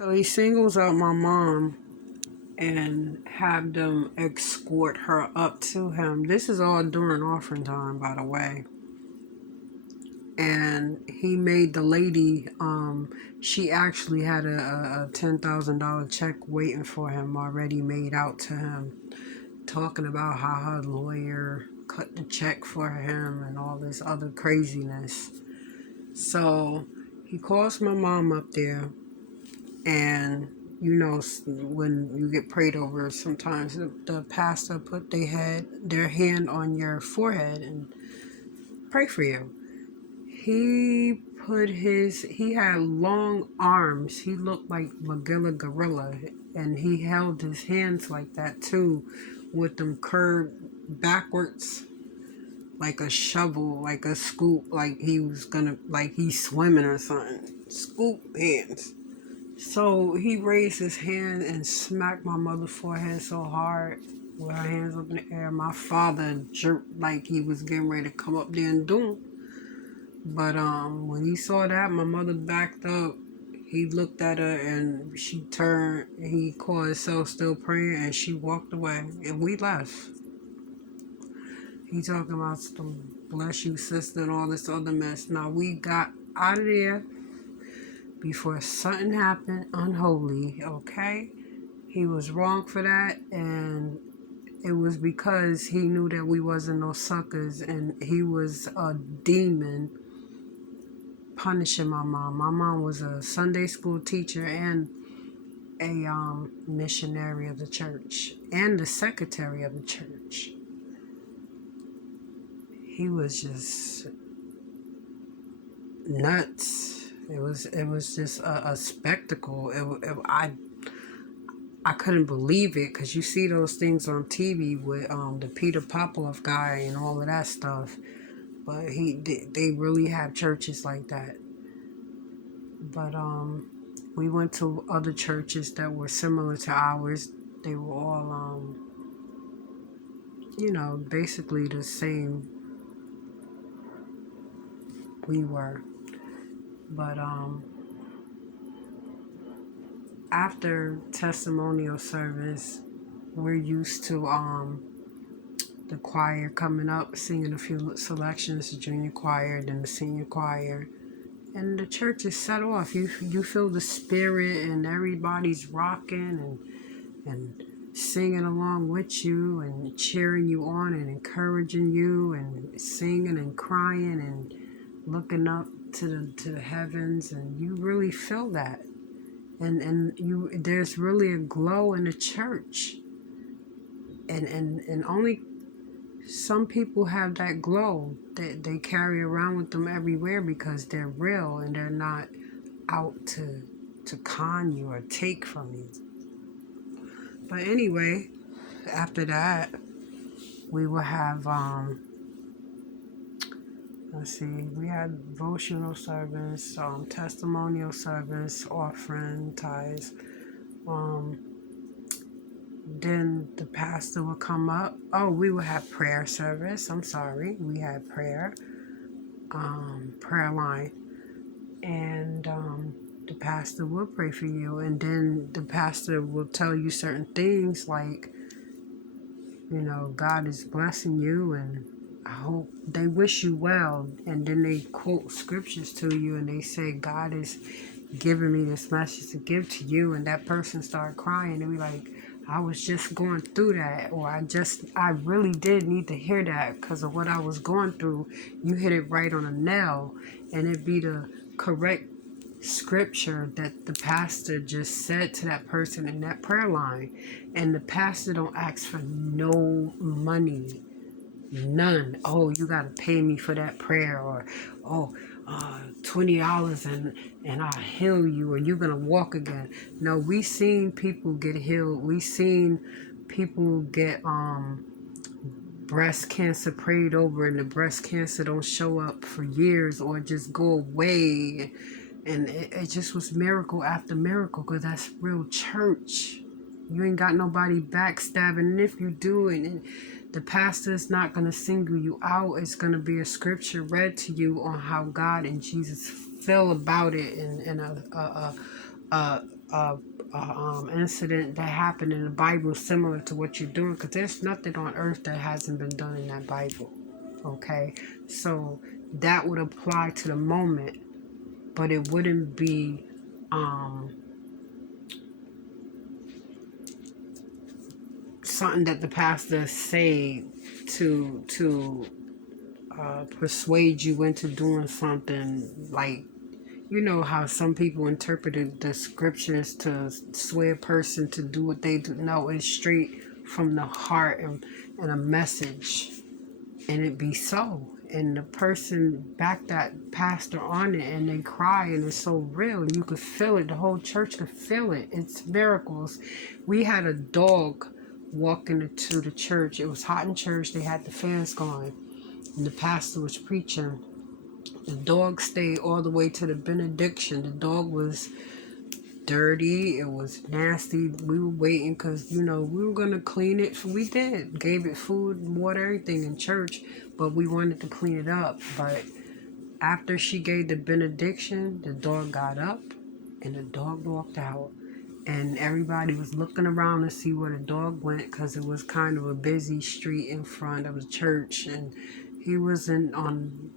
So he singles out my mom and have them escort her up to him. This is all during offering time, by the way. And he made the lady, she actually had a $10,000 check waiting for him already made out to him, talking about how her lawyer cut the check for him and all this other craziness. So he calls my mom up there, and when you get prayed over, sometimes the pastor put their hand on your forehead and pray for you. He had long arms. He looked like Magilla Gorilla, and he held his hands like that too, with them curved backwards like a shovel, like a scoop, like he's swimming or something. Scoop hands. So he raised his hand and smacked my mother's forehead so hard with her hands up in the air. My father jerked like he was getting ready to come up there and do him. But when he saw that, my mother backed up. He looked at her and she turned. He called himself still praying, and she walked away, and we left. He talking about some bless you sister and all this other mess. Now we got out of there before something happened unholy. Okay, he was wrong for that, and it was because he knew that we wasn't no suckers, and he was a demon punishing my mom. My mom was a Sunday school teacher and a missionary of the church and the secretary of the church. He was just nuts. It was just a spectacle. I couldn't believe it, because you see those things on TV with the Peter Popoff guy and all of that stuff. But they really have churches like that. But we went to other churches that were similar to ours. They were all basically the same we were. But after testimonial service, we're used to the choir coming up, singing a few selections, the junior choir, then the senior choir. And the church is set off. You feel the spirit, and everybody's rocking and singing along with you and cheering you on and encouraging you and singing and crying and looking up to the heavens, and you really feel that. And you there's really a glow in the church. And only some people have that glow that they carry around with them everywhere, because they're real and they're not out to con you or take from you. But anyway, after that, we will have let's see, we had devotional service, testimonial service, offering, tithes. Um, then the pastor would come up. Oh, we would have prayer service. I'm sorry, we had prayer line, and the pastor will pray for you, and then the pastor will tell you certain things like, God is blessing you, and I hope they wish you well. And then they quote scriptures to you, and they say, God is giving me this message to give to you. And that person started crying and be like, I was just going through that, or I really did need to hear that because of what I was going through. You hit it right on a nail, and it'd be the correct scripture that the pastor just said to that person in that prayer line. And the pastor don't ask for no money, none. Oh, you gotta pay me for that prayer, or oh, $20 and I'll heal you, or you're gonna walk again. No, we seen people get healed. We seen people get breast cancer prayed over, and the breast cancer don't show up for years or just go away. And it just was miracle after miracle, because that's real church. You ain't got nobody backstabbing. And if you do, and the pastor is not going to single you out, it's going to be a scripture read to you on how God and Jesus feel about it, and a incident that happened in the Bible similar to what you're doing, because there's nothing on earth that hasn't been done in that Bible. Okay, so that would apply to the moment, but it wouldn't be something that the pastor say to persuade you into doing something. Like, you know how some people interpreted the scriptures to sway a person to do what they do. No, it's straight from the heart, and a message, and it be so. And the person backed that pastor on it, and they cry, and it's so real. You could feel it. The whole church could feel it. It's miracles. We had a dog walking into the church. It was hot in church. They had the fans going, and the pastor was preaching. The dog stayed all the way to the benediction. The dog was dirty. It was nasty. We were waiting because, we were going to clean it. We did. Gave it food, water, everything in church, but we wanted to clean it up. But after she gave the benediction, the dog got up and the dog walked out. And everybody was looking around to see where the dog went, because it was kind of a busy street in front of the church. And he wasn't on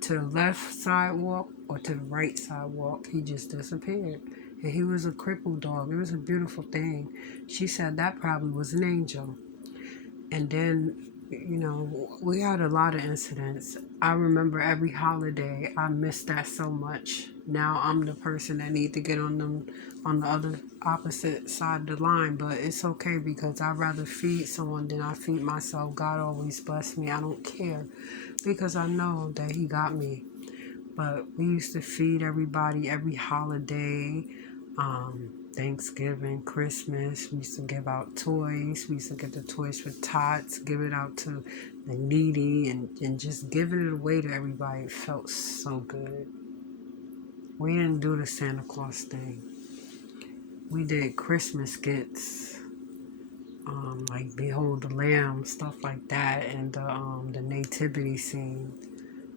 to the left sidewalk or to the right sidewalk. He just disappeared. And he was a crippled dog. It was a beautiful thing. She said that probably was an angel. And then, we had a lot of incidents. I remember every holiday. I missed that so much. Now I'm the person that need to get on the other opposite side of the line, but it's okay, because I'd rather feed someone than I feed myself. God always bless me. I don't care, because I know that he got me. But we used to feed everybody every holiday, Thanksgiving, Christmas. We used to give out toys. We used to get the toys for tots, give it out to the needy, and just giving it away to everybody. It felt so good. We didn't do the Santa Claus thing. We did Christmas skits, like Behold the Lamb, stuff like that, and the nativity scene.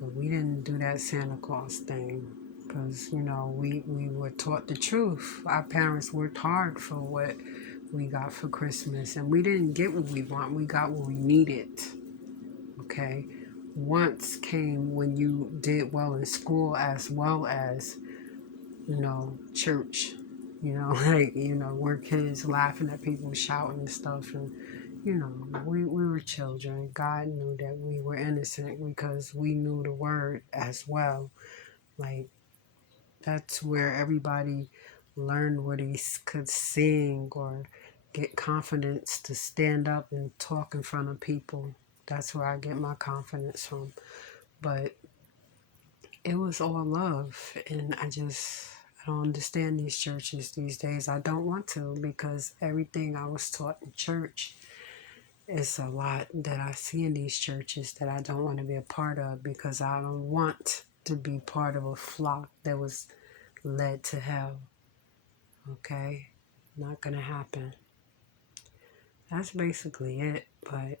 But we didn't do that Santa Claus thing, because, we were taught the truth. Our parents worked hard for what we got for Christmas, and we didn't get what we want. We got what we needed, okay? Once came when you did well in school, as well as, church. Where kids laughing at people shouting and stuff, and we were children. God knew that we were innocent because we knew the word as well. Like, that's where everybody learned what he could sing or get confidence to stand up and talk in front of people. That's where I get my confidence from. But it was all love, and I don't understand these churches these days. I don't want to, because everything I was taught in church, it's a lot that I see in these churches that I don't want to be a part of, because I don't want to be part of a flock that was led to hell. Okay? Not going to happen. That's basically it. But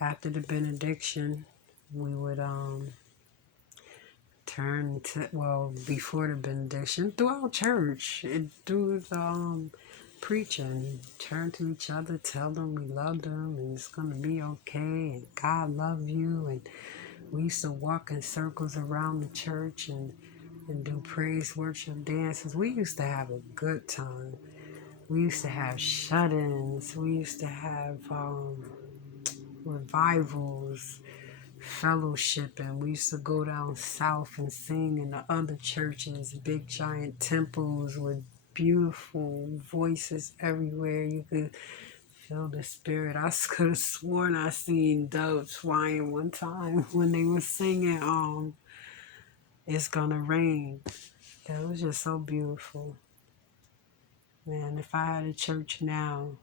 after the benediction, we would turn to, well, before the benediction, throughout church, through the preaching, turn to each other, tell them we love them, and it's going to be okay, and God love you. And we used to walk in circles around the church and do praise worship dances. We used to have a good time. We used to have shut-ins. We used to have revivals, fellowship, and we used to go down south and sing in the other churches, big giant temples with beautiful voices everywhere. You could feel the spirit. I could have sworn I seen doves flying one time when they were singing It's Gonna Rain. Yeah, it was just so beautiful. Man, if I had a church now,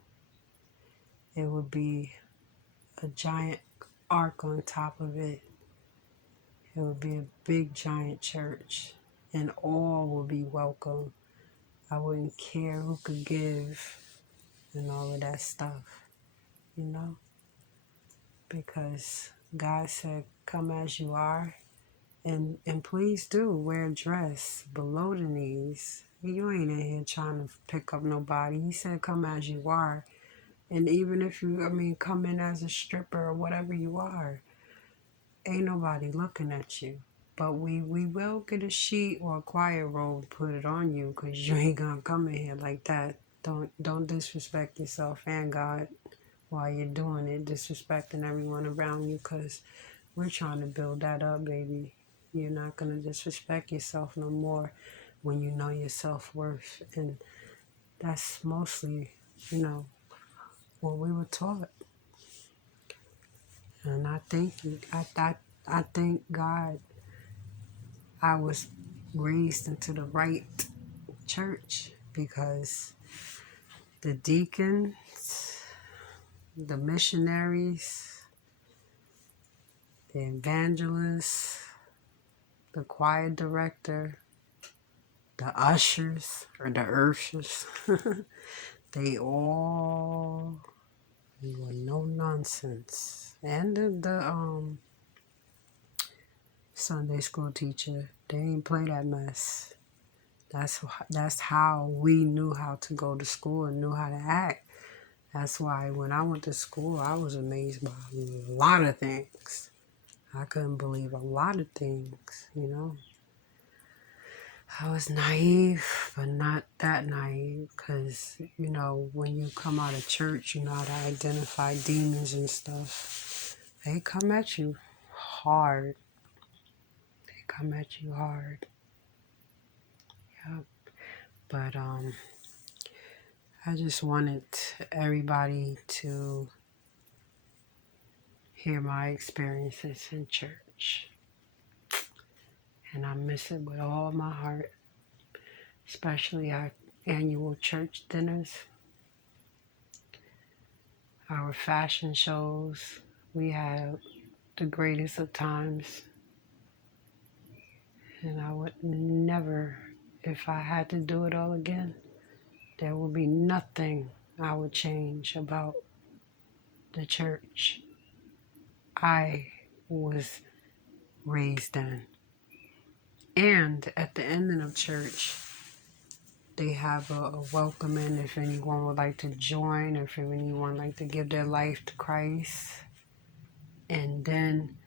it would be a giant ark on top of it. It would be a big giant church, and all would be welcome. I wouldn't care who could give and all of that stuff, because God said, come as you are, and please do wear a dress below the knees. You ain't in here trying to pick up nobody. He said come as you are. And even if you, come in as a stripper or whatever you are, ain't nobody looking at you. But we will get a sheet or a choir robe, put it on you, because you ain't gonna come in here like that. Don't disrespect yourself and God while you're doing it, disrespecting everyone around you, because we're trying to build that up, baby. You're not gonna disrespect yourself no more when you know your self-worth. And that's mostly, what we were taught. And I thank God I was raised into the right church, because the deacons, the missionaries, the evangelists, the choir director, the ushers or the urshers, they all were no nonsense. And the Sunday school teacher, they ain't play that mess. That's how we knew how to go to school and knew how to act. That's why when I went to school, I was amazed by a lot of things. I couldn't believe a lot of things. I was naive, but not that naive, because, when you come out of church, you know how to identify demons and stuff. They come at you hard. They come at you hard. Yep. But I just wanted everybody to hear my experiences in church. And I miss it with all my heart, especially our annual church dinners, our fashion shows. We had the greatest of times. And I would never, if I had to do it all again, there would be nothing I would change about the church I was raised in. And at the ending of church, they have a welcoming if anyone would like to join, if anyone would like to give their life to Christ. And then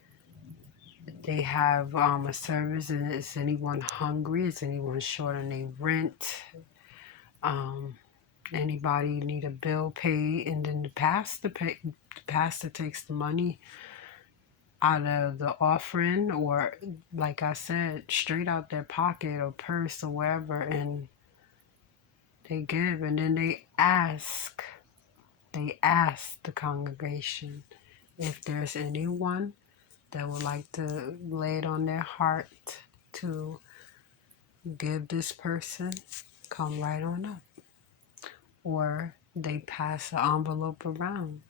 they have a service, and is anyone hungry? Is anyone short on their rent? Anybody need a bill paid? And then the pastor takes the money out of the offering, or like I said, straight out their pocket or purse or wherever, and they give. And then they ask the congregation if there's anyone that would like to lay it on their heart to give this person, come right on up. Or they pass the envelope around,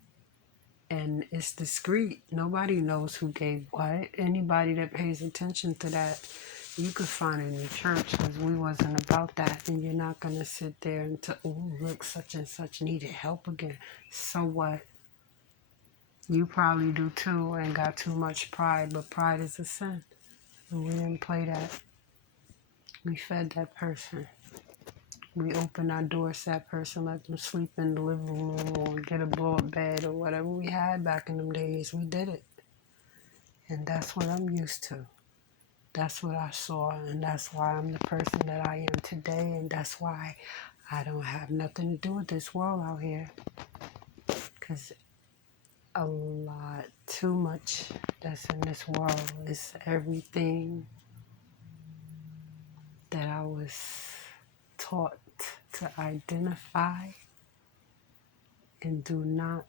and it's discreet. Nobody knows who gave what. Anybody that pays attention to that, you could find it in the church, because we wasn't about that. And you're not going to sit there and oh, look, such and such needed help again. So what? You probably do too, and got too much pride, but pride is a sin. And we didn't play that. We fed that person. We opened our doors to that person, let them sleep in the living room or get a blow-up bed or whatever we had back in them days. We did it. And that's what I'm used to. That's what I saw, and that's why I'm the person that I am today, and that's why I don't have nothing to do with this world out here. Because a lot, too much that's in this world is everything that I was taught to identify and do not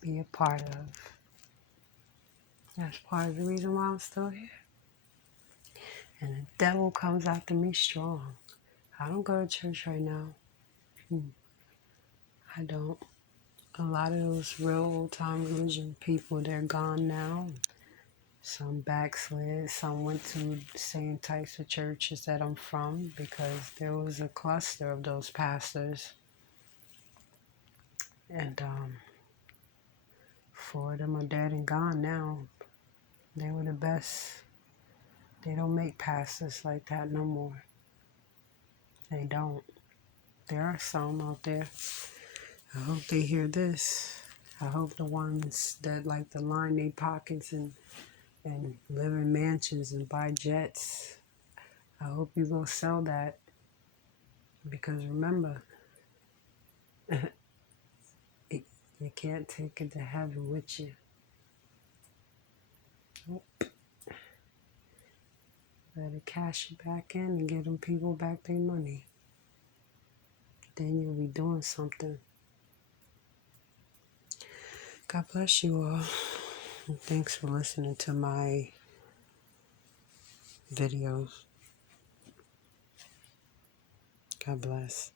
be a part of. That's part of the reason why I'm still here. And the devil comes after me strong. I don't go to church right now. I don't. A lot of those real old-time religion people, they're gone now. Some backslid. Some went to the same types of churches that I'm from, because there was a cluster of those pastors. And 4 of them are dead and gone now. They were the best. They don't make pastors like that no more. They don't. There are some out there. I hope they hear this. I hope the ones that like to line their pockets and live in mansions and buy jets, I hope you go sell that. Because remember, you can't take it to heaven with you. Better cash it back in and give them people back their money. Then you'll be doing something. God bless you all. And thanks for listening to my videos. God bless.